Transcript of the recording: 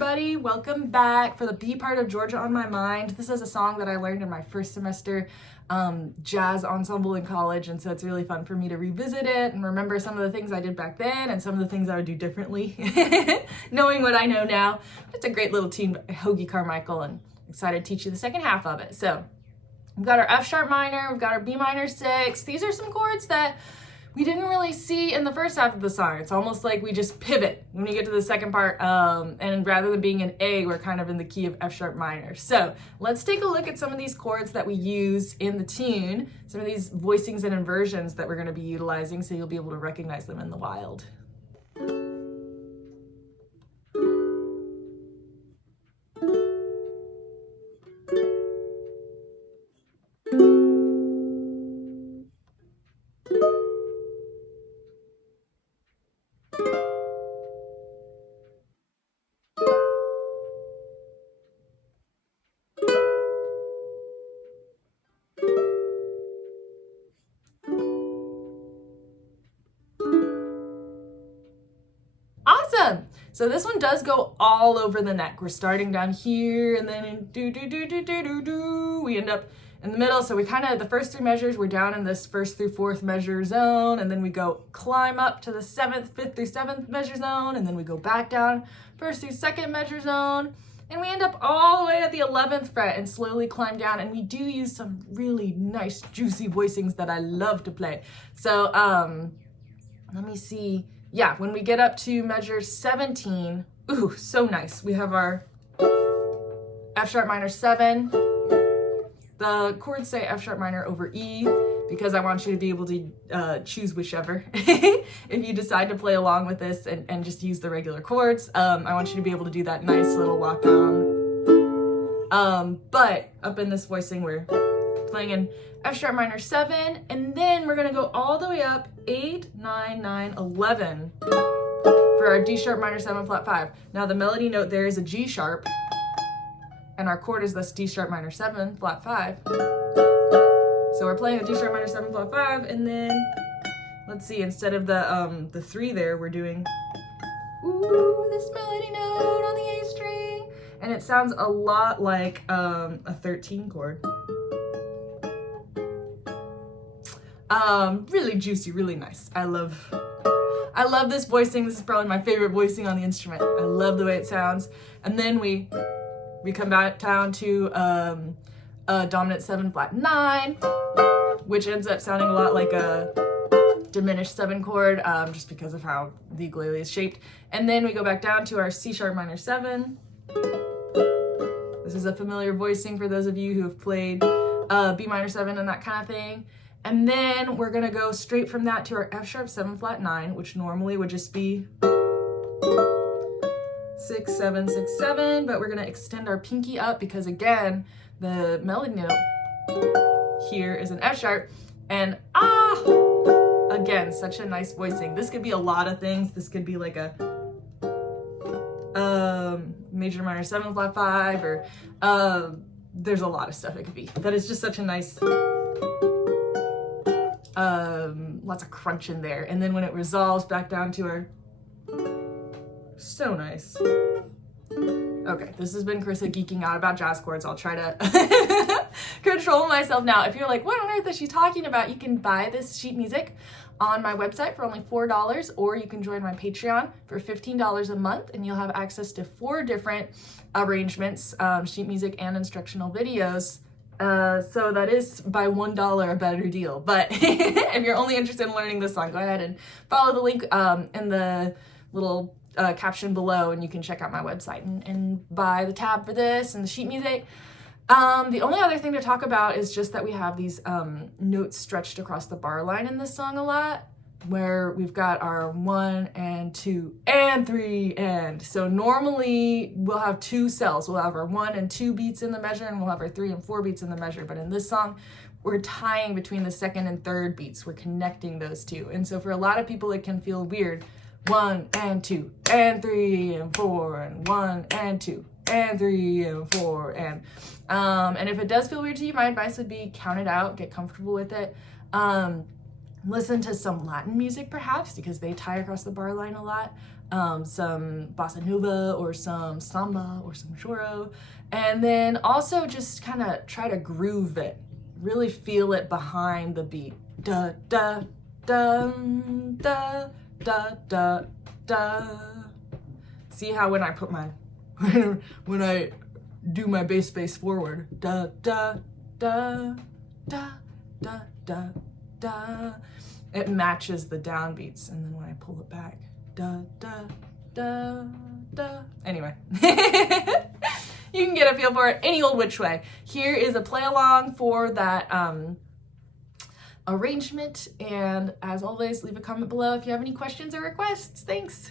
everybody. Welcome back for the B part of Georgia on My Mind. This is a song that I learned in my first semester jazz ensemble in college, and so it's really fun for me to revisit it and remember some of the things I did back then and some of the things I would do differently, knowing what I know now. It's a great little tune by Hoagy, Carmichael, and excited to teach you the second half of it. So we've got our F sharp minor, we've got our B minor 6. These are some chords that we didn't really see in the first half of the song. It's almost like we just pivot when we get to the second part, and rather than being an A, we're kind of in the key of F sharp minor. So let's take a look at some of these chords that we use in the tune, some of these voicings and inversions that we're going to be utilizing, so you'll be able to recognize them in the wild. Awesome. So this one does go all over the neck. We're starting down here, and then in do do do do do do do, we end up in the middle. So we kind of, the first three measures, we're down in this first through fourth measure zone, and then we go climb up to the fifth through seventh measure zone, and then we go back down first through second measure zone, and we end up all the way at the 11th fret and slowly climb down. And we do use some really nice juicy voicings that I love to play. So let me see. Yeah, when we get up to measure 17, ooh, so nice. We have our F sharp minor 7. The chords say F sharp minor over E because I want you to be able to choose whichever. If you decide to play along with this and just use the regular chords, I want you to be able to do that nice little walk down. But up in this voicing, we're playing in F sharp minor 7, and then we're gonna go all the way up 8, 9, 9, 11 for our D sharp minor 7 flat 5. Now the melody note there is a G sharp, and our chord is this D sharp minor 7 flat 5. So we're playing a D sharp minor 7 flat 5, and then let's see, instead of the 3 there, we're doing ooh, this melody note on the A string, and it sounds a lot like a 13 chord. Really juicy, really nice. I love this voicing. This is probably my favorite voicing on the instrument. I love the way it sounds. And then we come back down to a dominant 7 flat 9, which ends up sounding a lot like a diminished 7 chord, just because of how the ukulele is shaped. And then we go back down to our C sharp minor 7. This is a familiar voicing for those of you who have played B minor 7 and that kind of thing. And then we're gonna go straight from that to our F sharp 7 flat 9, which normally would just be 6, 7, 6, 7, but we're gonna extend our pinky up because again, the melody note here is an F sharp, and again, such a nice voicing. This could be a lot of things. This could be like a major minor 7 flat 5, or there's a lot of stuff it could be, but it's just such a nice lots of crunch in there. And then when it resolves back down to our, so nice. Okay, this has been Carissa geeking out about jazz chords. I'll try to control myself now. If you're like, what on earth is she talking about? You can buy this sheet music on my website for only $4, or you can join my Patreon for $15 a month, and you'll have access to 4 different arrangements, sheet music and instructional videos. So that is by $1 a better deal. But if you're only interested in learning this song, go ahead and follow the link in the little caption below, and you can check out my website and buy the tab for this and the sheet music. The only other thing to talk about is just that we have these notes stretched across the bar line in this song a lot, where we've got our 1 and 2 and 3 and. So normally we'll have 2 cells. We'll have our 1 and 2 beats in the measure, and we'll have our 3 and 4 beats in the measure. But in this song, we're tying between the second and third beats. We're connecting those two. And so for a lot of people, it can feel weird. 1 and 2 and 3 and 4 and 1 and 2 and 3 and 4 and if it does feel weird to you, my advice would be count it out, get comfortable with it. Listen to some Latin music perhaps, because they tie across the bar line a lot. some bossa nova or some samba or some choro. And then also just kind of try to groove it, really feel it behind the beat. Da, da, da, da, da, da, da. See how when I put my, when I do my bass face forward, da, da, da, da, da, da, da, it matches the downbeats. And then when I pull it back, da, da, da, da. Anyway, you can get a feel for it any old which way. Here is a play along for that arrangement. And as always, leave a comment below if you have any questions or requests. Thanks.